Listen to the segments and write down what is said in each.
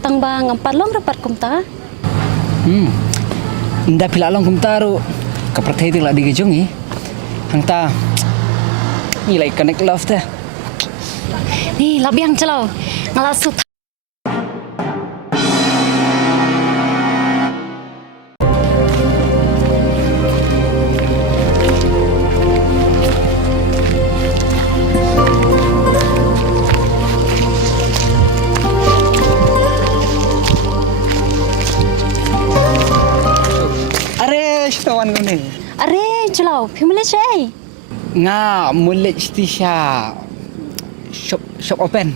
tang bang empat long rapat kumta. Nda pila long kumtaru kapertai ti la digejungi. Hang ta nilai connect love teh. Ni labiang celau. Ngalasu Are shtawan gune. Are celau, pimule cai. Nga mulet stisha shop open.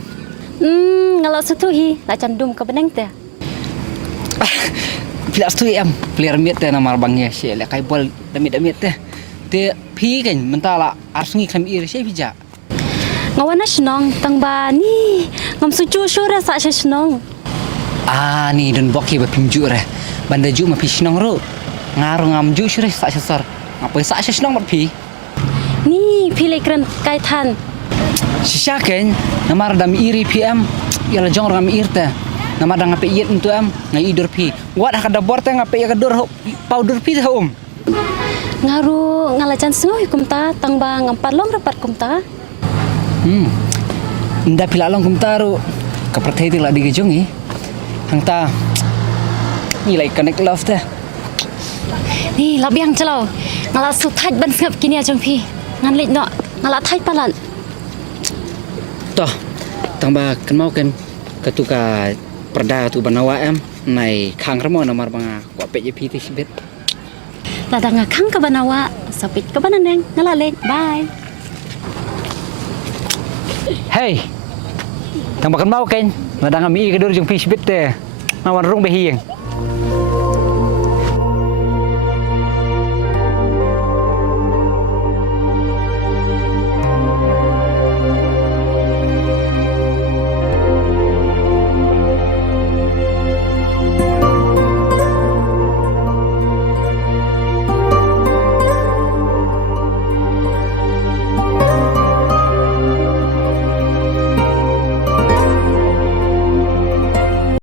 Ngalasu tu hi, la candum ke beneng teh. Pila stu em player miet teh nama bangnya she le kai bol damit teh. Te pi kan mentala arsungi kami ir she bija. Ngawana senong tang ba ni ngam suju syura sa senong. Ni don boki ba pimju re. Banda ju ma pi snong ro. Ngaru ngam ju syure sa sesar. Ngapa sa snong mat pi. Ni pilih keren kai tan. Sisyaken namar dam iri PM yala jong ngam irte. Nama dang ngape yet untuk ngai idur pi. Wat kada borte ngape ya kadur powder pi tha Ngaru ngalacan sengoh kumta tang ba ngampat long rapat kumta. Nda pila long kumtaru kapertai ti la digejungi. Hang ta nilai connect love teh. Ni labiang celau. Ngalasu thaj ban ngap kini ajong pi. Ngan lit no ngala thaj palan. Toh tang ba kan mau kan ketuka perda tu banawa nai khang ramo namar banga kwa pe pi ti sibet. Lada ngakang ke banawa, sapit ke bananeng, ngalalek, bye. Hey, tang ba kan mau kan ladang mi kedur jung pi sibet teh. Nawan rung behieng.